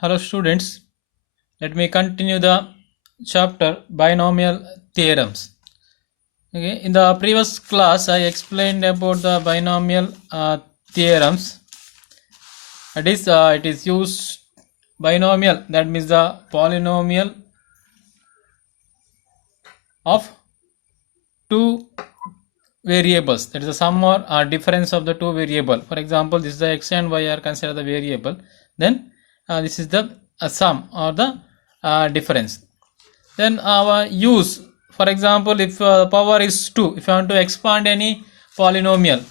Hello students, let me continue the chapter binomial theorems. Okay, in the previous class I explained about the binomial theorems. That is, it is used binomial, that means the polynomial of two variables, that is the sum or difference of the two variable. For example, this is the x and y are considered the variable, then this is the sum or the difference. Then our use, for example, if power is 2, if you want to expand any polynomial,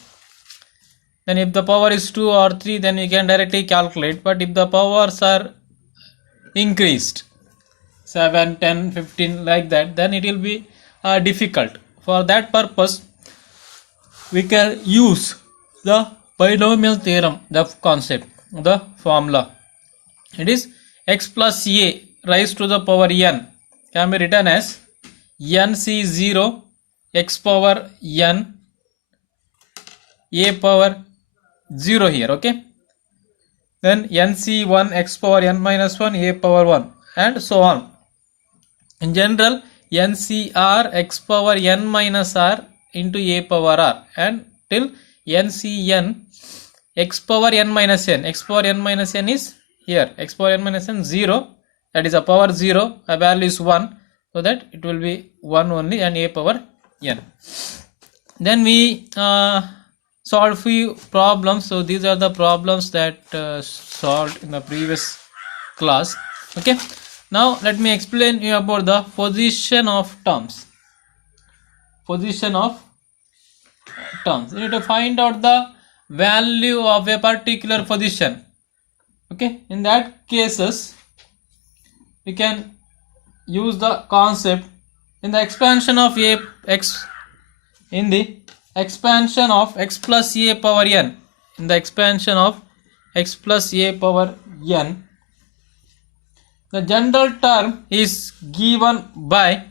then if the power is 2 or 3, then we can directly calculate. But if the powers are increased 7, 10, 15 like that, then it will be difficult. For that purpose we can use the binomial theorem, the concept, the formula. It is x plus a raised to the power n can be written as nc0 x power n a power 0 here. Okay, then nc1 x power n minus 1 a power 1 and so on. In general, ncr x power n minus r into a power r and till ncn x power n minus n. X power n minus n is here, x power n minus n 0, that is a power 0, a value is 1, so that it will be 1 only, and a power n. Then we solve few problems. So these are the problems that solved in the previous class. Okay, now let me explain you about the position of terms. Position of terms, you need to find out the value of a particular position. Okay, in that cases we can use the concept in the expansion of a x, in the expansion of x plus a power n, in the expansion of x plus a power n, the general term is given by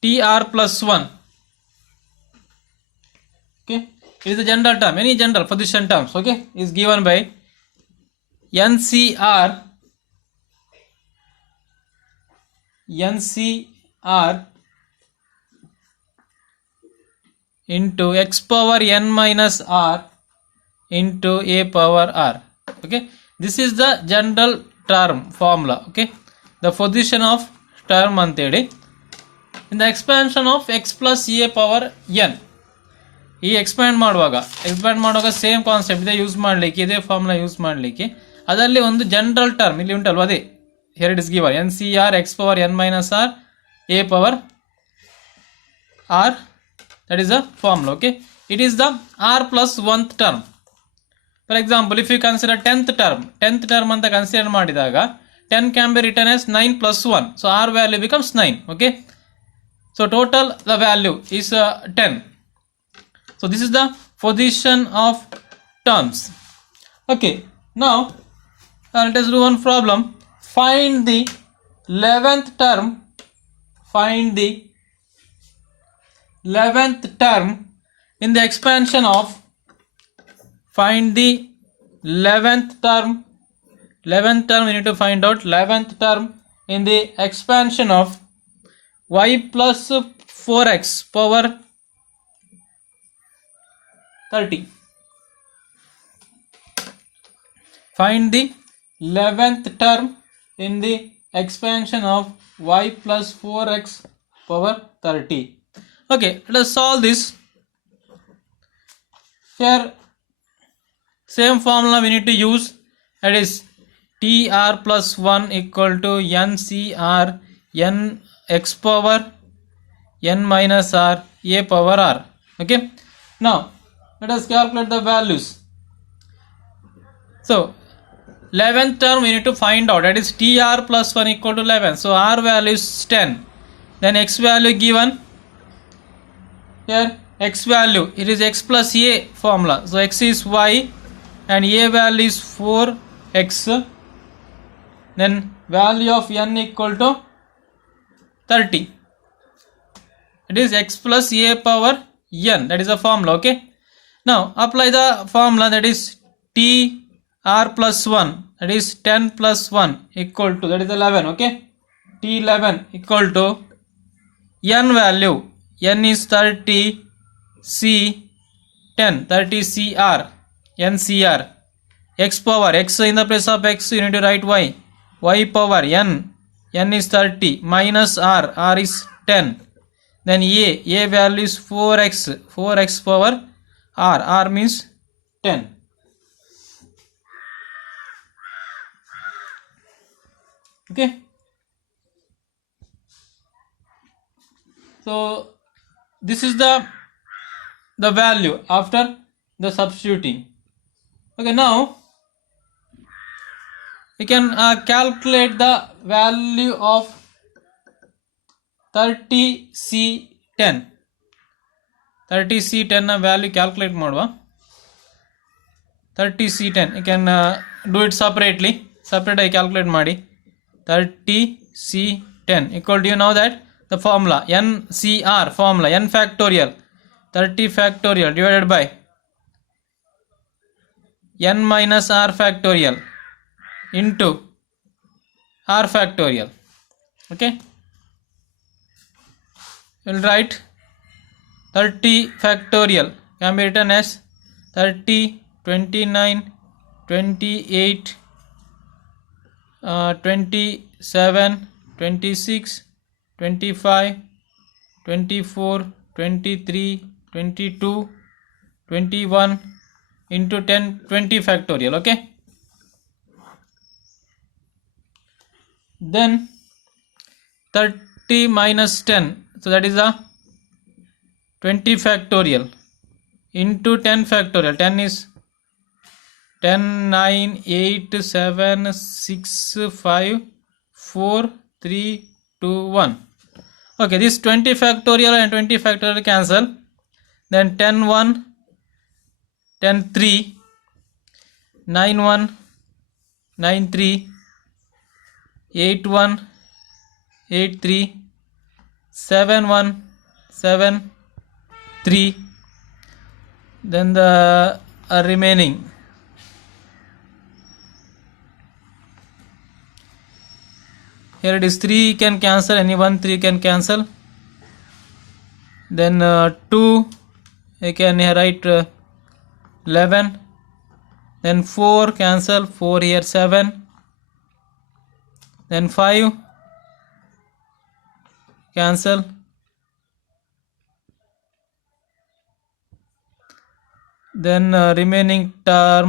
tr plus 1. Okay, it is a general term, any general position terms, okay, is given by ncr into x power n minus r into a power r. Okay, this is the general term formula. Okay, the position of term antedi in the expansion of x plus a power n. ಈ expand ಮಾಡುವಾಗ same concept ಇದೆ use ಮಾಡಲಿಕ್ಕೆ, ಇದೇ formula use ಮಾಡಲಿಕ್ಕೆ. ಅದರಲ್ಲಿ ಒಂದು general term ಇಲ್ಲಿ ಉಂಟಲ್ವ, ಅದೇ here it is given N C R X power N minus R A power R, that is the formula. Okay, it is the R plus 1th term. For example, if you consider 10th term ಅಂತ consider ಮಾಡಿದಾಗ 10 can be written as 9 plus 1, so r value becomes 9. Okay, so total the value is 10. So this is the position of terms. Okay, now let us do one problem. Find the 11th term. Find the 11th term in the expansion of. Find the 11th term. 11th term we need to find out. 11th term in the expansion of y plus 4x power 30. Find the 11th term in the expansion of y plus 4x power 30. Okay, let us solve this. Here same formula we need to use, that is tr plus 1 equal to ncr n x power n minus r a power r. Okay, now let us calculate the values. So 11th term we need to find out, that is tr plus 1 equal to 11, so r value is 10. Then x value given here, x value, it is x plus a formula, so x is y and a value is 4x. Then value of n equal to 30, it is x plus a power n, that is a formula. Okay, Now apply the formula, that is t r plus 1, that is 10 plus 1 equal to, that is 11. Okay, t11 equal to n value, n is 30, c 10, 30 cr, ncr, x power, x in the place of x you need to write y, y power n is 30 minus r is 10, then a value is 4x power r means 10. Okay, so this is the value after the substituting. Okay, now we can calculate the value of 30c10. 30c10 ನ value calculate ಮಾಡುವ. 30c10 you can do it separately ಆಗಿ calculate ಮಾಡಿ. 30c10 equal to, you know that the formula ncr formula, n factorial 30 factorial divided by n minus r factorial into r factorial. Okay, we'll write 30 factorial can be written as 30, 29, 28, 27, 26, 25, 24, 23, 22, 21 into 10, 20 factorial. Okay, then 30 minus 10, so that is a 20 factorial into 10 factorial. 10 is 10, 9, 8, 7, 6, 5, 4, 3, 2, 1. Okay, this 20 factorial and 20 factorial cancel. Then 10, 1, 10, 3, 9, 1, 9, 3, 8, 1, 8, 3, 7, 1, 7, 3, then the remaining here it is 3 can cancel, any one 3 can cancel, then 2 you can write 11, then 4 cancel, 4 here 7, then 5 cancel, then remaining term,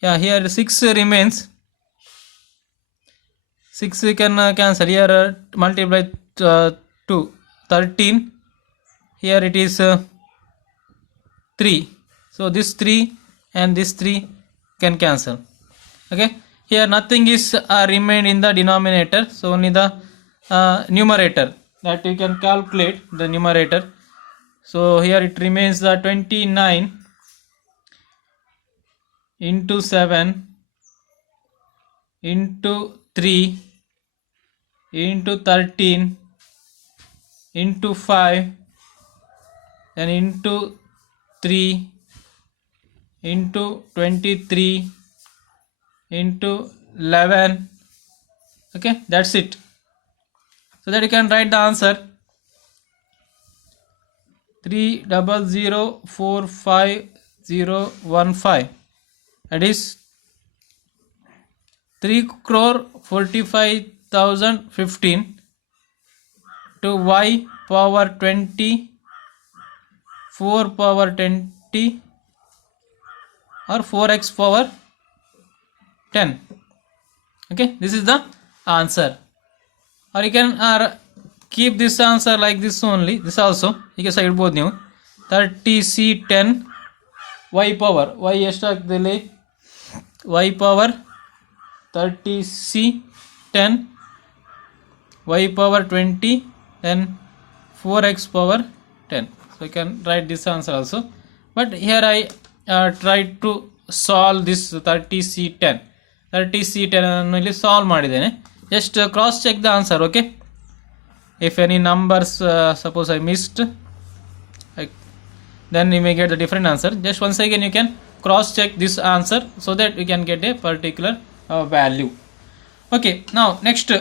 here 6 remains. 6 we can cancel, here multiply 2, 13, here it is 3, so this 3 and this 3 can cancel. Okay, here nothing is remained in the denominator, so only the numerator, that you can calculate the numerator. So here it remains the 29 into 7 into 3 into 13 into 5 then into 3 into 23 into 11. Okay, that's it. So that you can write the answer 300,45015, that is 3,45,015 to y power 20 4 power 20 or 4x power 10. Okay, this is the answer. Or you can keep this answer like this only, this also you can side both new 30c10 y power y ಎಷ್ಟಾಗ್ತದೆ y power 30c10 y power 20 then 4x power 10. So you can write this answer also, but here I tried to solve this 30c10 ಅನ್ನಲ್ಲಿ solve ಮಾಡಿದ್ದೇನೆ. just cross check the answer. Okay, if any numbers suppose I missed, then you may get the different answer. Just once again you can cross check this answer so that you can get a particular value. Okay, now next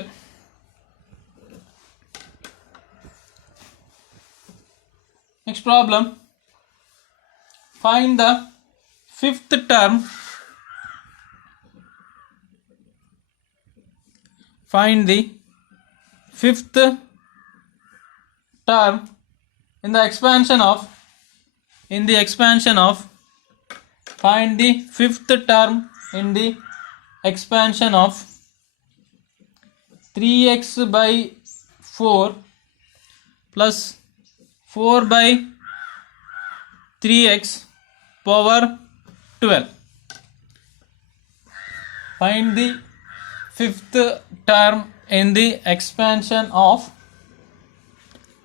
problem. Find the fifth term. Find the fifth term in the expansion of find the fifth term in the expansion of 3x by 4 plus 4 by 3x power 12. Find the fifth term in the expansion of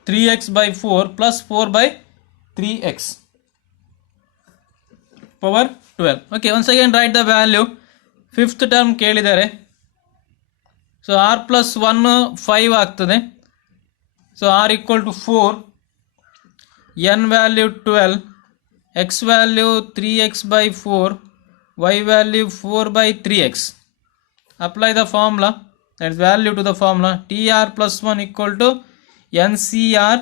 3x by 4 plus 4 by 3x power 12. Okay, once again write the value. Fifth term ಕೇಳಿದ್ದಾರೆ. So r plus 1 5 ಆಗ್ತದೆ. So r equal to 4, n value 12, x value 3x by 4, y value 4 by 3x. Apply the formula, that is value to the formula. Tr plus 1 equal to ncr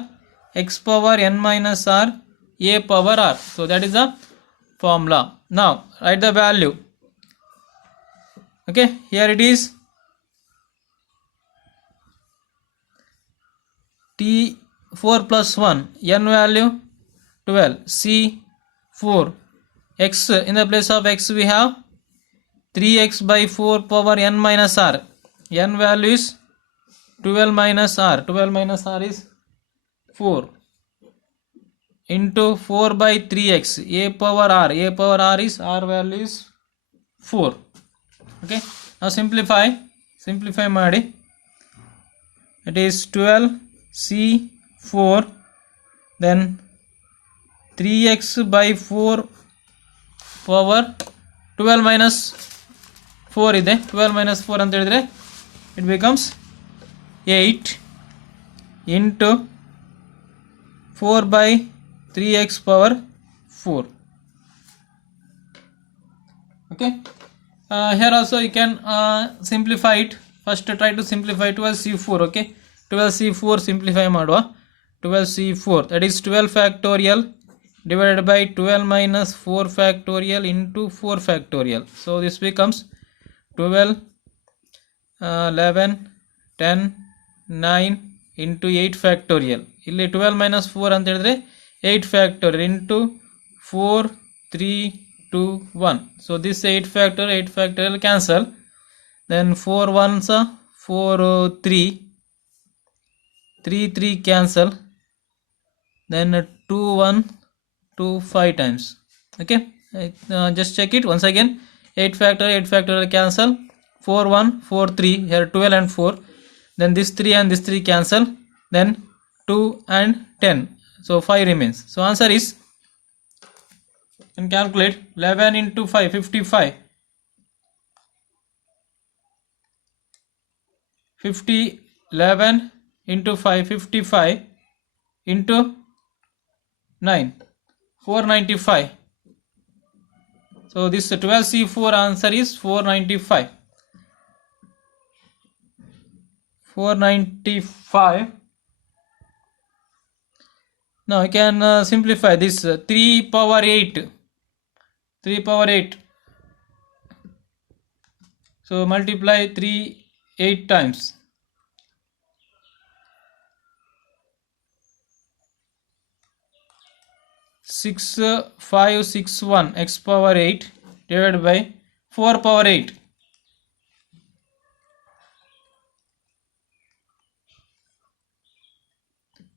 x power n minus r a power r. So that is the formula. Now write the value. Okay, here it is. T4 plus 1, n value 12, c 4, x in the place of x we have 3x by 4 power n minus r. N value is 12 minus r. 12 minus r is 4 into 4 by 3x. A power r. A power r is, r value is 4. Okay. Now simplify. Simplify ಮಾಡಿ. It is 12 c4, then 3x by 4 power 12 minus 4 ಇದೆ. 12 minus 4 ಅಂತ ಹೇಳಿದ್ರೆ it becomes 8 into 4 by 3x power 4. Okay, here also you can simplify it. First try to simplify 12c4. Okay, 12c4 simplify ಮಾಡುವ. 12c4, that is 12 factorial divided by 12 minus 4 factorial into 4 factorial. So this becomes 12 11 10 9 into 8 factorial. ಇಲ್ಲಿ 12 minus 4 ಅಂತ ಹೇಳಿದ್ರೆ 8 factorial into 4 3 2 1. So this 8 factorial cancel. Then 4 ones 4 3 3 3 cancel. Then 2 1 2 5 times. Okay, just check it once again. 8 factorial cancel. 4 1 4 3, here 12 and 4. Then this 3 and this 3 cancel. Then 2 and 10. So 5 remains. So answer is, and calculate 11 into 5 55. 11 into 5 55 into 9 495. So this 12c4 answer is 495. 495. Now I can simplify this. 3 power 8. 3 power 8. So multiply 3 8 times. 6561 x power 8 divided by 4 power 8.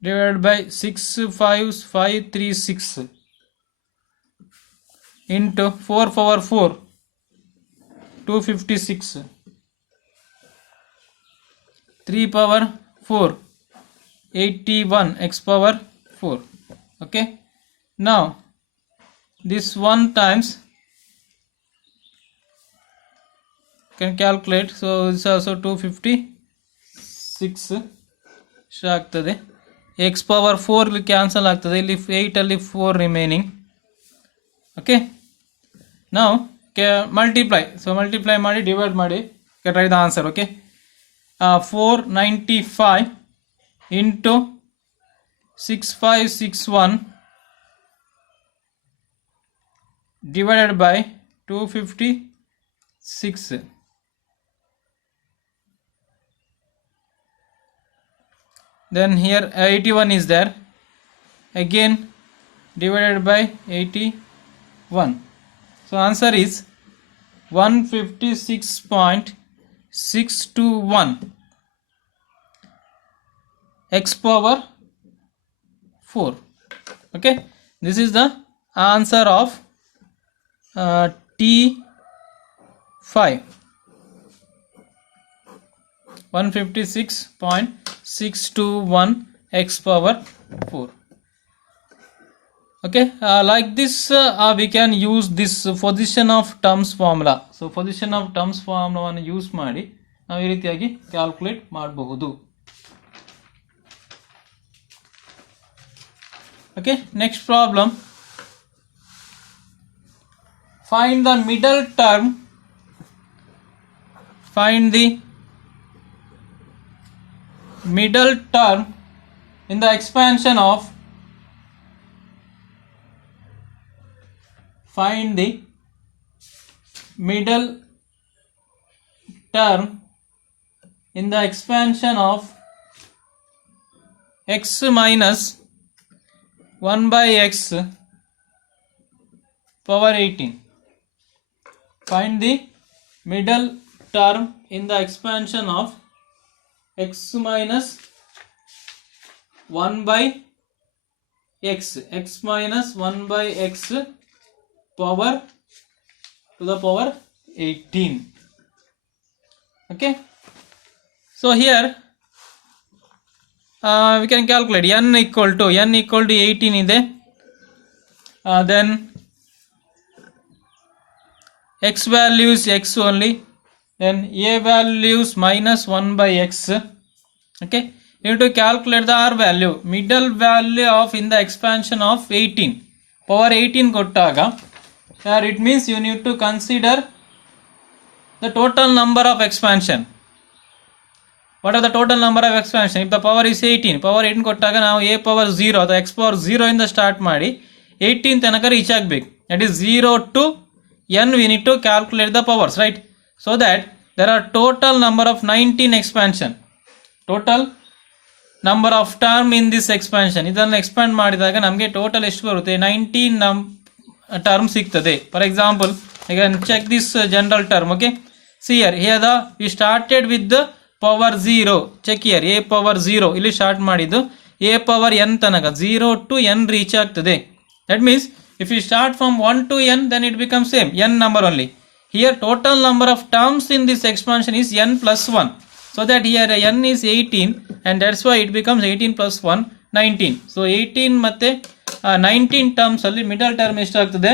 Divided by 65536 into 4 power 4 256. 3 power 4 81 x power 4. Okay, now this 1 times can calculate. So this also 256 ಆಗ್ತದೆ. x power 4 ಇಲ್ಲಿ cancel ಆಗ್ತದೆ, ಇಲ್ಲಿ 8 ಅಲ್ಲಿ 4 remaining. Okay, ನಾವು multiply, so multiply ಮಾಡಿ divide ಮಾಡಿ write the answer. Okay, 495 into 6561 divided by 256. Then here 81 is there, again divided by 81. So answer is 156.621 x power 4. Okay, this is the answer of T5, 156.621 x power 4. Okay, like this we can use this position of terms formula. So position of terms formula ವನ್ನು use ಮಾಡಿ ನಾವು ಈ ರೀತಿಯಾಗಿ calculate ಮಾಡಬಹುದು. Okay, next problem. Find the middle term. Find the middle term in the expansion of. Find the middle term in the expansion of x minus 1 by x power 18. Find the middle term in the expansion of x minus 1 by x, x minus 1 by x power to the power 18. Okay, so here we can calculate n equal to 18 ಇದೆ. Then x values x only, then a values minus 1 by x. Okay, you need to calculate the r value, middle value of in the expansion of 18 power 18 ಕೊಟ್ಟಾಗ here it means you need to consider the total number of expansion. What are the total number of expansion? If the power is 18, power 18 ಕೊಟ್ಟಾಗ ನಾವು a power 0 ಅಥವಾ x power 0 ಇಂದ start ಮಾಡಿ 18 ತನಕ reach ಆಗಬೇಕು. That is 0 to n we need to calculate the powers, right? So that there are total number of 19 expansion. Total number of term in this expansion. ಇದನ್ನು expand ಮಾಡಿದಾಗ ನಮಗೆ total ಎಷ್ಟು ಬರುತ್ತೆ? 19 term ಸಿಗ್ತದೆ. For example, you can check this general term. Okay, see here we started with the power 0. Check here, a power 0 ಇಲ್ಲಿ start ಮಾಡಿದ್ದು a power n ತನಕ 0 to n reach ಆಗ್ತದೆ. That means if you start from 1 to n, then it becomes same n number only. Here total number of terms in this expansion is n plus 1. So that here n is 18 and that's why it becomes 18 plus 1 19. So 18 ಮತ್ತೆ 19 terms ಅಲ್ಲಿ middle term ಎಷ್ಟು ಆಗ್ತದೆ?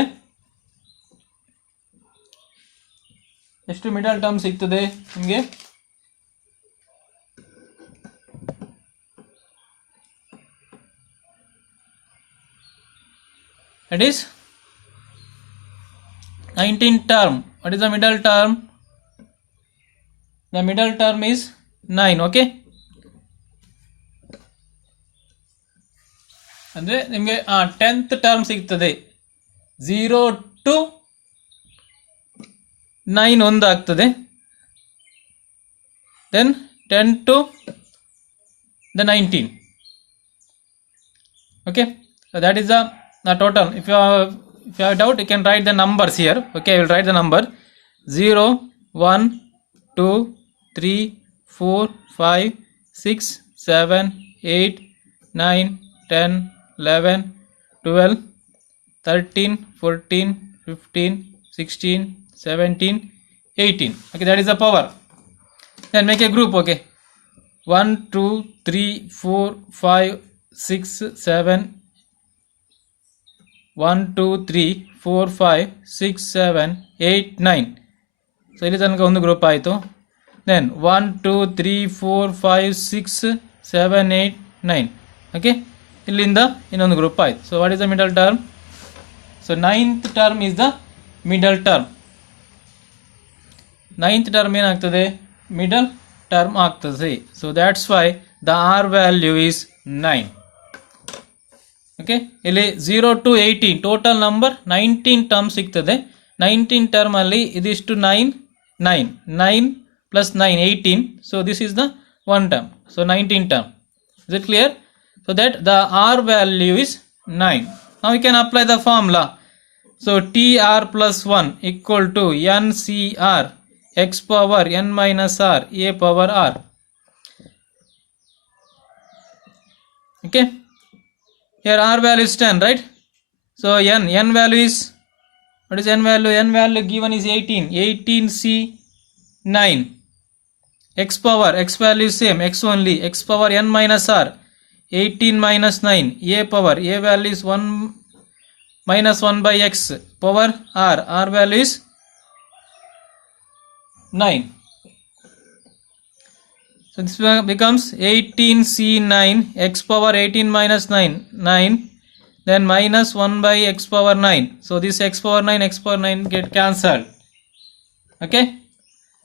ಎಷ್ಟು middle term ಸಿಗ್ತದೆ ನಿಮಗೆ? That is 19 term. What is the middle term? The middle term is 9. Okay, ಅಂದರೆ ನಿಮಗೆ 10th term ಸಿಗ್ತದೆ. 0 to 9 ಒಂದು ಆಗ್ತದೆ. Then 10 to the 19. Okay, so that is the total. If you have doubt, you can write the numbers here. Okay, I will write the number 0 1 2 3 4 5 6 7 8 9 10 11 12 13 14 15 16 17 18. Okay, that is the power. Then make a group. Okay, 1 2 3 4 5 6 7 1 2 3 4 5 6 7 8 9. So ಇಲ್ಲಿ ತನಕ ಒಂದು group ಆಯಿತು. Then 1 2 3 4 5 6 7 8 9. Okay, ಇಲ್ಲಿಂದ ಇನ್ನೊಂದು group ಆಯಿತು. So what is the middle term? So ninth term is the middle term. Ninth term ಏನಾಗ್ತದೆ? Middle term ಆಗ್ತದೆ. So that's why the R value is 9. Okay, ಇಲ್ಲಿ 0 to 18 ಟೋಟಲ್ ನಂಬರ್ 19 ಟರ್ಮ್ ಸಿಗ್ತದೆ. 19 term ಅಲ್ಲಿ ಇದಿಷ್ಟು 9 plus 9 18. So this is the one term. So 19 term. Is it clear? So that the R value is 9. Now we can apply the formula. So TR plus 1 equal to NCR x power n minus R a power R. Okay, here R value is 10, right? So n value is, what is n value? N value given is 18c 9. X power, x value is same, x only, x power n minus R 18 minus 9 a power, a value is 1 minus 1 by x power R value is 9. So this becomes 18c9 x power 18 minus 9 then minus 1 by x power 9. So this x power 9 get cancelled. Okay,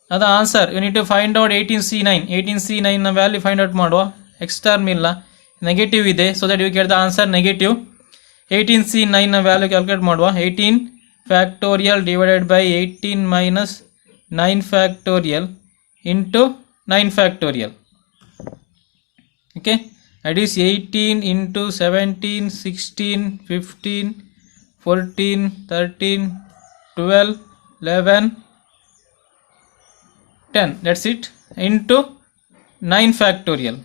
now the answer you need to find out 18c9 ನ value find out ಮಾಡುವ. X term ಇಲ್ಲ, negative ಇದೆ, so that you get the answer negative. 18c9 ನ value calculate ಮಾಡುವ. 18 factorial divided by 18 minus 9 factorial into 9 factorial. Okay, that is 18 into 17 16 15 14 13 12 11 10, that's it, into 9 factorial.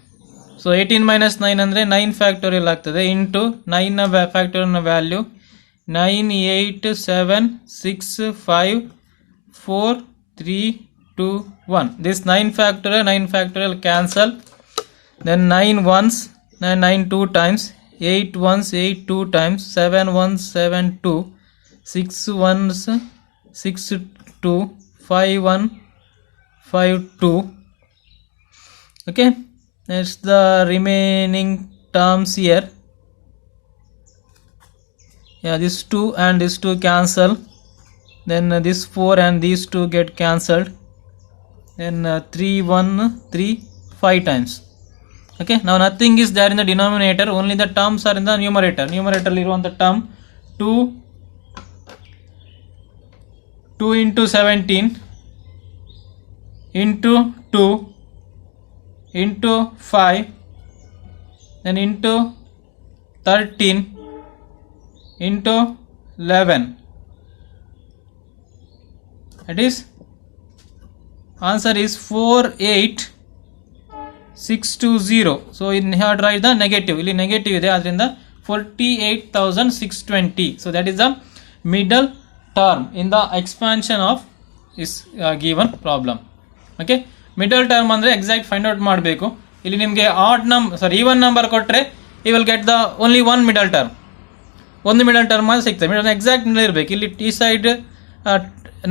So 18 minus 9 ಅಂದರೆ 9 factorial ಆಗ್ತದೆ, into 9 ನ factorial ನ value 9 8 7 6 5 4 3 2 1. this 9 factorial cancel. Then 9 ones 9 2 times, 8 ones 8 2 times, 7 ones 7 2, 6 ones 6 2, 5 1 5 2. Okay, that's the remaining terms here. Yeah, this 2 and this 2 cancel. Then this 4 and these 2 get cancelled. Then 3 1 3 5 times. Okay, now nothing is there in the denominator, only the terms are in the numerator. Numerator iruvanth term 2 into 17 into 2 into 5 then into 13 into 11. That is answer is 48620. So in here write the negative, ಇಲ್ಲಿ negative ಇದೆ, ಅದರಿಂದ 48,620. So that is the middle term in the expansion of this given problem. Okay, middle term ಅಂದರೆ exact find out ಮಾಡಬೇಕು. ಇಲ್ಲಿ ನಿಮಗೆ even number ಕೊಟ್ಟರೆ you will get the only one middle term, ಒಂದು middle term ಮಾತ್ರ ಸಿಗ್ತದೆ. Middle exact ಇರಬೇಕು. ಇಲ್ಲಿ ಈ ಸೈಡ್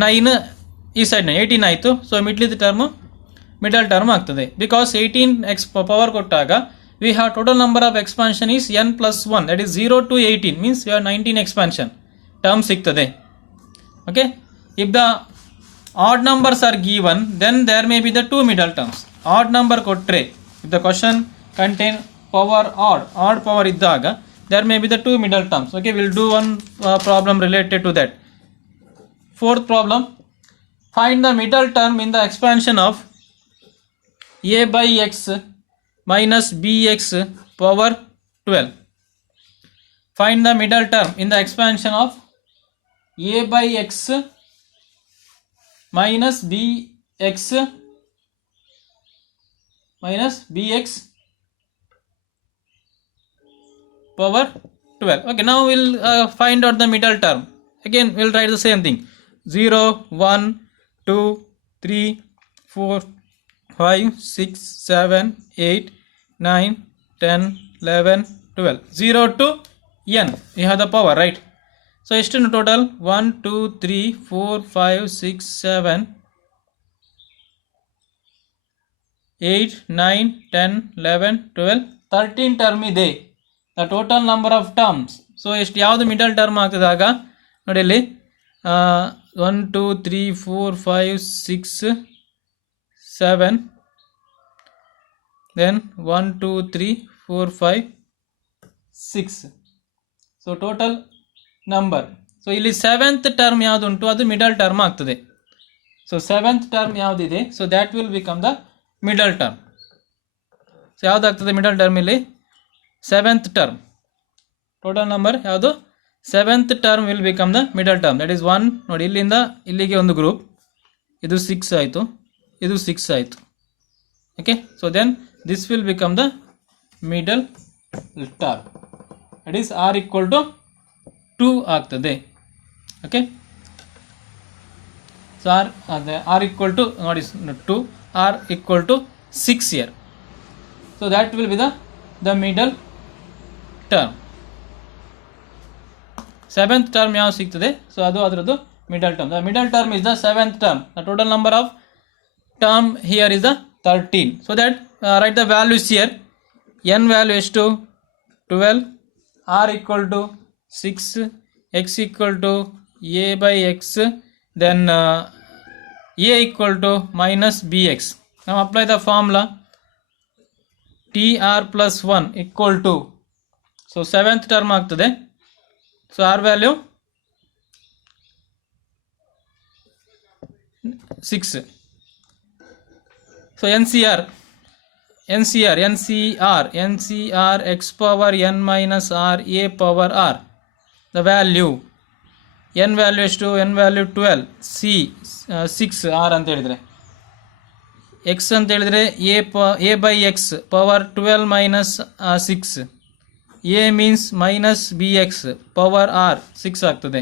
9 ಈ ಸೈಡ್ 18 ಆಯಿತು. ಸೊ ಮಿಡ್ಲಿದ ಟರ್ಮು ಮಿಡಲ್ ಟರ್ಮ್ ಆಗ್ತದೆ. ಬಿಕಾಸ್ 18 ಎಕ್ಸ್ ಪವರ್ ಕೊಟ್ಟಾಗ we have total number of expansion is n plus 1, that is 0 to 18 means we have 19 expansion term ಸಿಗ್ತದೆ. Okay, if the odd numbers are given, then there may be the two middle terms. Odd number kotre, if the question contain power odd power iddaga, there may be the two middle terms. Okay, we'll do one problem related to that. Fourth problem, find the middle term in the expansion of a by x minus bx power 12. Find the middle term in the expansion of a by x minus bx power 12. Okay, now we'll find out the middle term. Again we'll write the same thing, 0 1 2 3 4 5 6 7 8 9 10 11 12, 0 to n you have the power, right? So ಎಷ್ಟು total 1 2 3 4 5 6 7 8 9 10 11 12 13 term ಇದೆ. The total number of terms. So ಎಷ್ಟು ಯಾವುದು middle term ಆಗ್ತದೆ ಆಗ ನೋಡಿ ಇಲ್ಲಿ 1 2 3 4 5 6 7 then 1 2 3 4 5 6. So total number. So ಇಲ್ಲಿ 7th term ಯಾವುದುಂಟು ಅದು ಮಿಡಲ್ ಟರ್ಮ್ ಆಗ್ತದೆ. ಸೊ 7th ಟರ್ಮ್ ಯಾವುದಿದೆ so that will become the middle term. So ಯಾವುದಾಗ್ತದೆ ಮಿಡಲ್ ಟರ್ಮ್ ಇಲ್ಲಿ 7th ಟರ್ಮ್. ಟೋಟಲ್ ನಂಬರ್ ಯಾವುದು 7th term will become the middle term. That is 1 ನೋಡಿ ಇಲ್ಲಿಂದ ಇಲ್ಲಿಗೆ ಒಂದು ಗ್ರೂಪ್, ಇದು 6 ಆಯಿತು, ಇದು 6 ಆಯಿತು. Okay, so then this will become the middle term. That is R equal to 2 ಆಗ್ತದೆ. Okay, so R equal to ನೋಡಿ 2, R equal to 6 here. So that will be the middle term. 7th term ಯಾವ ಸಿಗ್ತದೆ so ಅದು ಅದರದ್ದು middle term. The middle term is the 7th term. The total number of term here is the 13. So that write the values here. n value ಎಷ್ಟು 12, r equal to 6, x equal to a by x, then a equal to minus bx. ನಾವು apply the formula tr plus 1 equal to, so 7th term ಆಗ್ತದೆ. So r value 6. So NCR x power n minus r a power r. the value n value ಎಷ್ಟು n value 12, c 6, r ಅಂತ ಹೇಳಿದರೆ x ಅಂತ ಹೇಳಿದರೆ a by x power 12 minus 6, a means minus bx power r 6 ಆಗ್ತದೆ.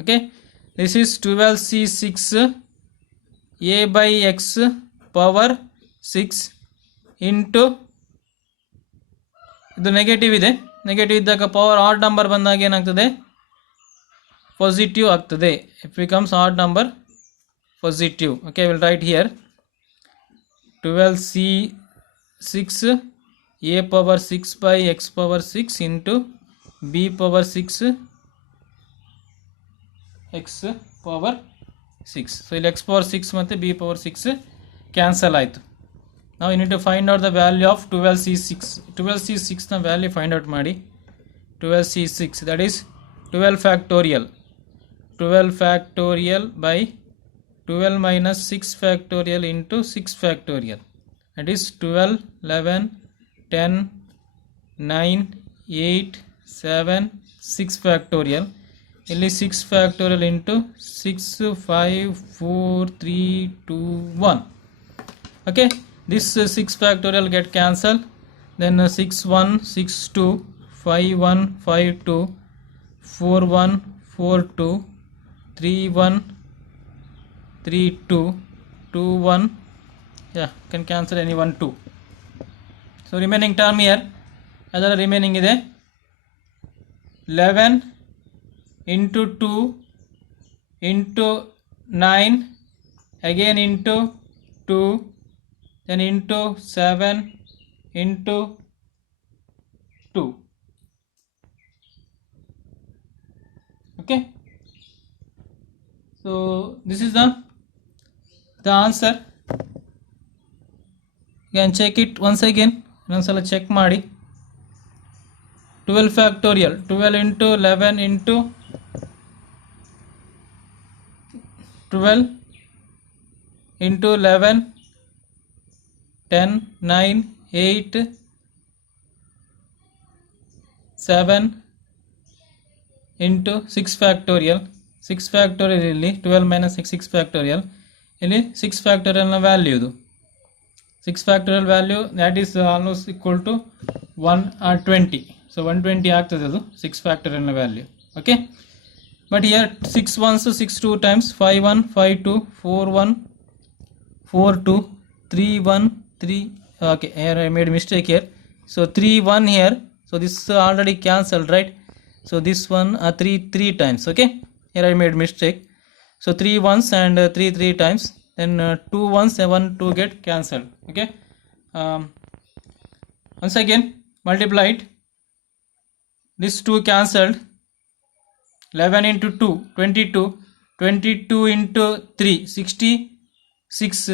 Okay, this is 12c6 a by x power 6 into ಇದು negative ಇದೆ, negative ಇದ್ದಾಗ power odd number ಬಂದಾಗ ಏನಾಗ್ತದೆ ಪಾಸಿಟಿವ್ ಆಗ್ತದೆ. It becomes odd number positive. Okay, will write here 12c6 a power 6 by x power 6 into b power 6 x power 6. so ಇಲ್ಲಿ x power 6 ಮತ್ತು b power 6 cancel ಆಯಿತು. now you need to find out the value of 12c6. 12c6 ನ value find out ಮಾಡಿ. 12c6 that is 12 factorial. 12 factorial by 12 minus 6 factorial into 6 factorial. That is 12, 11, 10, 9, 8, 7, 6 factorial. Illi 6 factorial into 6, 5, 4, 3, 2, 1. Okay, this 6 factorial get cancelled. Then 6, 1, 6, 2, 5, 1, 5, 2, 4, 1, 4, 2, 3, 1, 3, 2, 2, 1. yeah, can cancel any 1, 2. so remaining term here adala remaining ide 11 into 2 into 9 again into 2 then into 7 into 2. okay, so this is the answer. you can check it once again. ಇನ್ನೊಂದ್ಸಲ check ಮಾಡಿ. 12 factorial 12 into 11 into 12 into 11 10 9 8 7 into 6 factorial 6 factorial ಇಲ್ಲಿ 12 minus 6 factorial ಇಲ್ಲಿ 6 ಫ್ಯಾಕ್ಟೋರಿಯಲ್ನ value ಇದು 6 factorial value that is almost equal to 120. so 120 ಆಗ್ತದೆ ಅದು 6 factorial value. okay, but here 6 ones 6 2 times 5 1 5 2 4 1 4 2 3 1 3. okay, here I made mistake here. so 3 1 here, so this already cancelled, right? so this one 3 times. okay, here I made mistake. so 3 ones and 3 times, then 2 ones 1 2 get cancelled. okay, once again multiplied, this 2 cancelled, 11 into 2, 22, 22 into 3, 66,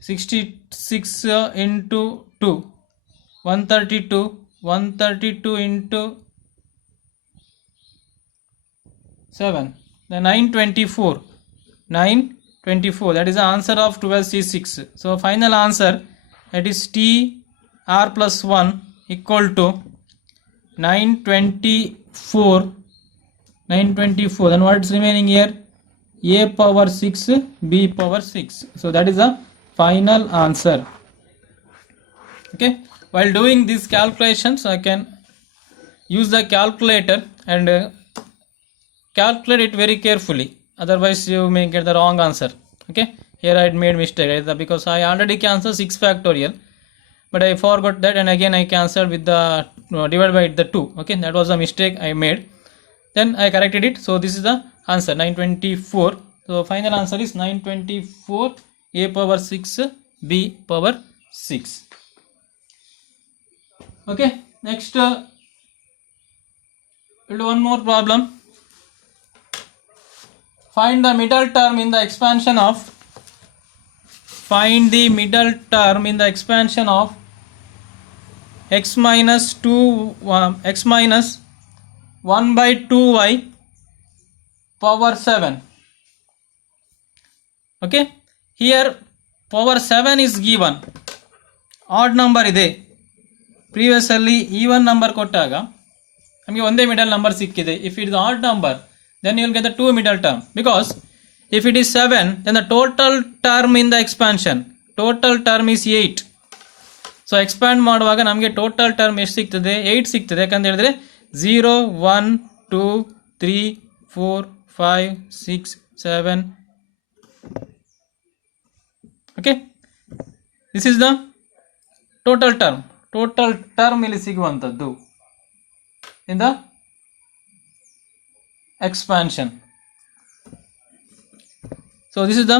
66 into 2, 132, 132 into 7, the 924, 924, that is the answer of 12C6. So final answer, that is T R plus 1 equal to 924, 924. Then what's remaining here? A power 6, B power 6. So that is the final answer. Okay, while doing these calculations, I can use the calculator and calculate it very carefully, otherwise you may get the wrong answer. Okay, here I made mistake because I already cancelled 6 factorial, but I forgot that, and again I cancelled with the divided by the 2. Okay, that was a mistake I made. Then I corrected it. So this is the answer, 924. So final answer is 924, A power 6, B power 6. Okay, next we'll do one more problem. Find the middle term in the expansion of x minus 1 by 2y power 7. Okay, here power 7 is given, odd number ide. Previously even number kottaga namage onde middle number sikkide. If it is odd number, then you will get the 2 middle term, because if it is 7, then the total term in the expansion, total term is 8. So expand ಮಾಡುವಾಗ ನಮಗೆ total term ಎಷ್ಟು ಸಿಗ್ತದೆ? 8 ಸಿಗ್ತದೆ. ಯಾಕಂತ ಹೇಳಿದ್ರೆ 0 1 2 3 4 5 6 7. Okay, this is the total term. Total term ಇಲ್ಲಿ ಸಿಗುವಂತದ್ದು in the expansion. So this is the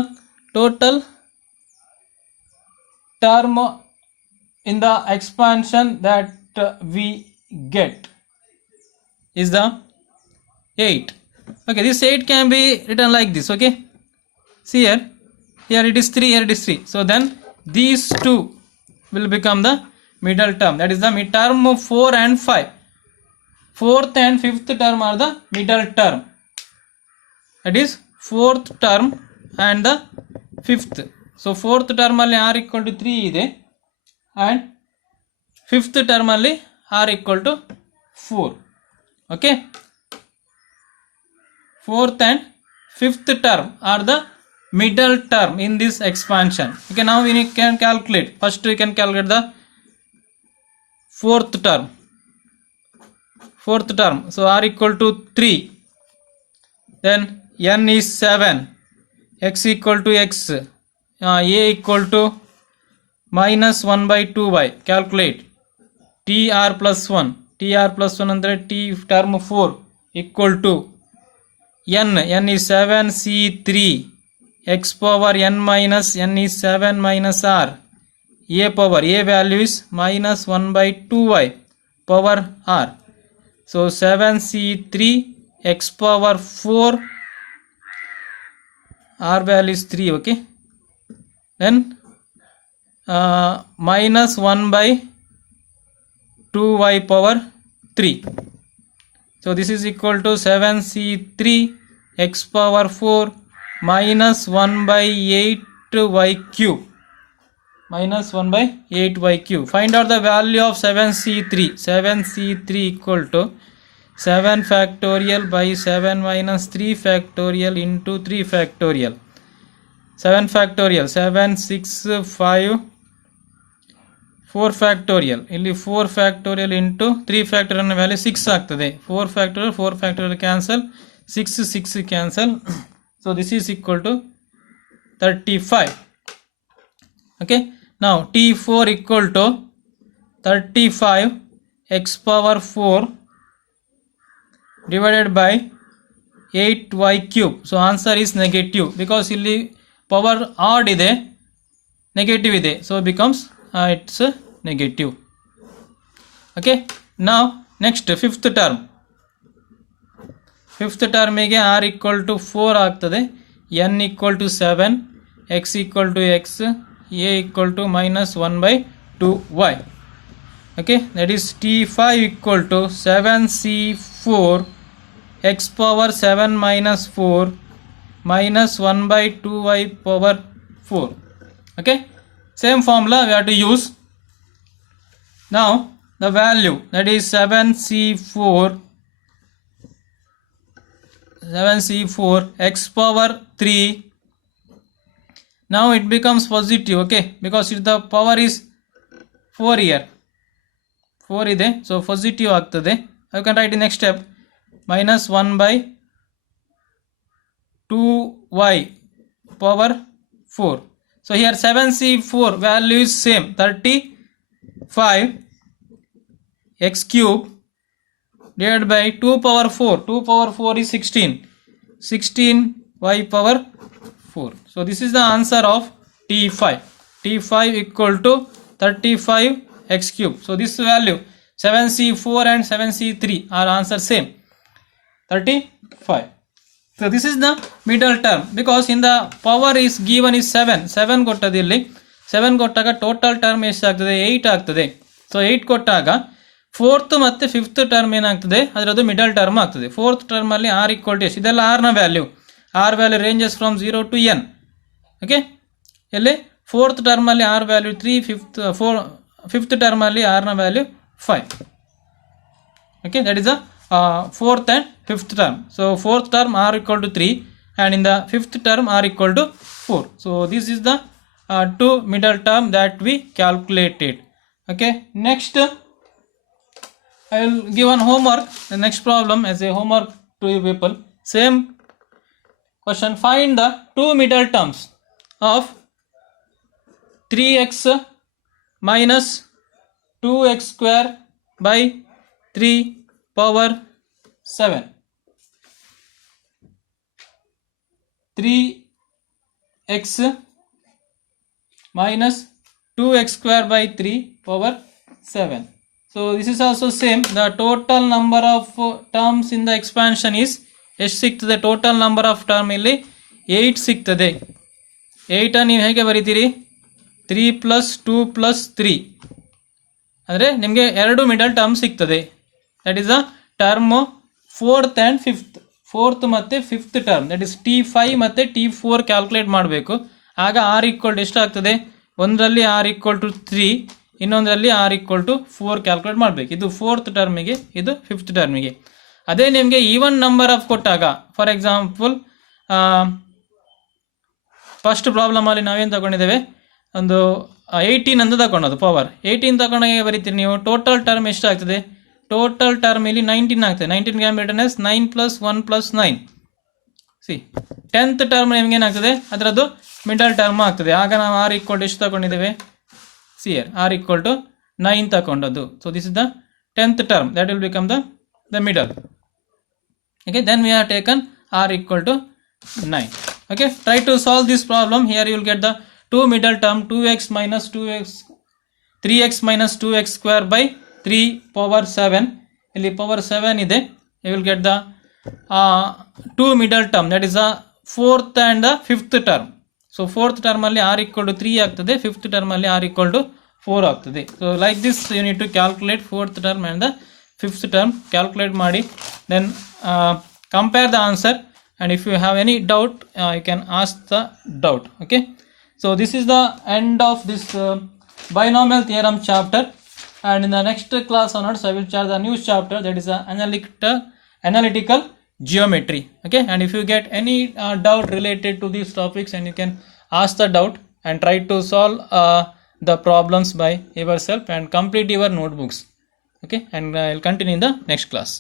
total term in the expansion that we get is the 8. Okay, this 8 can be written like this. Okay, see here it is 3, here it is 3. So then these two will become the middle term, that is the mid term of 4 and 5. 4th and 5th term are the middle term, that is 4th term and the 5th. So 4th term alli r equal to 3 ide, and 5th term alli r equal to 4. Okay, 4th and 5th term are the middle term in this expansion. Okay, now we can calculate. First we can calculate the 4th term. So r equal to 3, then n is 7, x equal to x, a equal to minus 1 by 2y. Calculate tr plus 1 andre t term 4 equal to n is 7 c3 x power n minus n is 7 minus r, a power a value is minus 1 by 2y power r. So 7c3 x power 4, r value is 3. Okay, then minus 1 by 2y power 3. So this is equal to 7c3 x power 4 minus 1 by 8y cube, minus 1 by 8y cube. Find out the value of 7c3. 7c3 equal to 7 factorial by 7 minus 3 factorial into 3 factorial. 7 factorial, 7 6 5 4 factorial. Illi 4 factorial into 3 factorial value 6 ಆಗ್ತದೆ. 4 factorial cancel, 6 cancel. So this is equal to 35. Okay, now t4 equal to 35 x power 4 divided by 8y cube. So answer is negative, because ಇಲ್ಲಿ power odd ಇದೆ, negative ಇದೆ, so becomes it's negative. Okay, now next fifth term. Fifth ಟರ್ಮಿಗೆ r equal to 4 ಆಗ್ತದೆ, n equal to 7, x equal to x, a equal to -1/2y. Okay, that is T5 equal to 7C4 x power 7 minus 4 minus 1/2y power 4. Okay, same formula we have to use. Now the value, that is 7C4 x power 3. Now it becomes positive, okay, because the power is 4 here, 4 ಇದೆ, so positive ಆಗ್ತದೆ. I can write the next step, -1/2y power 4. So here 7C4 value is same, 35 x cube divided by 2 power 4. 2 power 4 is 16. 16y power 4. So this is the answer of T5. T5 equal to 35 x cube. So this value 7C4 and 7C3 are answer same, 35. So this is the middle term, because in the power is given is 7. 7 ಕೊಟ್ಟದಿಲ್ಲಿ 7 ಕೊಟ್ಟಾಗ total term ಎಷ್ಟಾಗ್ತದೆ, 8 ಆಗ್ತದೆ. So 8 ಕೊಟ್ಟಾಗ fourth ಮತ್ತು fifth term ಏನಾಗ್ತದೆ, ಅದರದ್ದು middle term ಆಗ್ತದೆ. Fourth ಟರ್ಮಲ್ಲಿ R equal to ಎಷ್ಟು, ಇದೆಲ್ಲ ಆರ್ನ value. R value ranges from 0 to n. Okay, ಇಲ್ಲಿ ಫೋರ್ತ್ ಟರ್ಮಲ್ಲಿ ಆರ್ ವ್ಯಾಲ್ಯೂ 3, ಫಿಫ್ತ್ ಟರ್ಮಲ್ಲಿ ಆರ್ನ value 5. Okay, that is the fourth and fifth term. So fourth term r equal to 3 and in the fifth term r equal to 4. So this is the two middle term that we calculated. Okay, next I will give one homework, the next problem as a homework to you people. Same question, find the two middle terms of 3x minus 2x square by 3 power 7. 3x minus 2x square by 3 power 7. So this is also same. The total number of terms in the expansion is ಎಷ್ಟು ಸಿಗ್ತದೆ, total number of term ಇಲ್ಲಿ 8 ಸಿಗ್ತದೆ. 8 ನೀವು ಹೇಗೆ ಬರೀತೀರಿ, 3 + 2 + 3 ಅಂದರೆ ನಿಮಗೆ ಎರಡು middle term ಸಿಗ್ತದೆ. That is the term fourth and fifth, fourth ಮತ್ತು fifth term, that is T5 ಮತ್ತು T4 ಕ್ಯಾಲ್ಕುಲೇಟ್ ಮಾಡಬೇಕು. ಆಗ ಆರ್ ಈಕ್ವಲ್ ಎಷ್ಟು ಆಗ್ತದೆ, ಒಂದರಲ್ಲಿ ಆರ್ ಈಕ್ವಲ್ ಟು 3, ಇನ್ನೊಂದರಲ್ಲಿ ಆರ್ ಈಕ್ವಲ್ ಟು 4 ಕ್ಯಾಲ್ಕುಲೇಟ್ ಮಾಡಬೇಕು. ಇದು ಫೋರ್ತ್ ಟರ್ಮಿಗೆ, ಇದು ಫಿಫ್ತ್ ಟರ್ಮಿಗೆ. ಅದೇ ನಿಮಗೆ ಈವನ್ ನಂಬರ್ ಆಫ್ ಕೊಟ್ಟಾಗ, ಫಾರ್ ಎಕ್ಸಾಂಪಲ್ ಫಸ್ಟ್ ಪ್ರಾಬ್ಲಮಲ್ಲಿ ನಾವೇನು ತಗೊಂಡಿದ್ದೇವೆ, ಒಂದು 18 ಅಂತ ತಗೊಂಡದು ಪವರ್. 18 ತಗೊಂಡಾಗ ಬರೀತೀರಿ ನೀವು, ಟೋಟಲ್ ಟರ್ಮ್ ಎಷ್ಟು ಆಗ್ತದೆ, ಟೋಟಲ್ ಟರ್ಮ್ ಇಲ್ಲಿ 19 ಆಗ್ತದೆ. 19 can be return as 9 + 1 + 9. C 10th term ನಿಮ್ಗೆ ಏನಾಗ್ತದೆ, ಅದರದ್ದು ಮಿಡಲ್ ಟರ್ಮ್ ಆಗ್ತದೆ. ಆಗ ನಾವು ಆರ್ ಈಕ್ವಲ್ ಟು ಎಷ್ಟು ತಗೊಂಡಿದ್ದೇವೆ, C r r equal to 9 ತಗೊಂಡದ್ದು. So this is the 10th term, that will become the middle. Okay, then we have taken r equal to 9. Okay, try to solve this problem. Here you will get the two middle term, 3x minus 2x square by 3 power 7. ಇಲ್ಲಿ power 7 ಇದೆ. You will get the two middle term, that is the fourth and the fifth term. So fourth term ಅಲ್ಲಿ r equal to 3 ಆಗ್ತದೆ, fifth term ಅಲ್ಲಿ r equal to 4 ಆಗ್ತದೆ. So like this you need to calculate fourth term and the fifth term, calculate ಮಾಡಿ, then compare the answer, and if you have any doubt you can ask the doubt. Okay, so this is the end of this binomial theorem chapter, and in the next class onwards I will start the new chapter, that is the analytical geometry. Okay, and if you get any doubt related to these topics, and you can ask the doubt and try to solve the problems by yourself and complete your notebooks. Okay, and I will continue in the next class.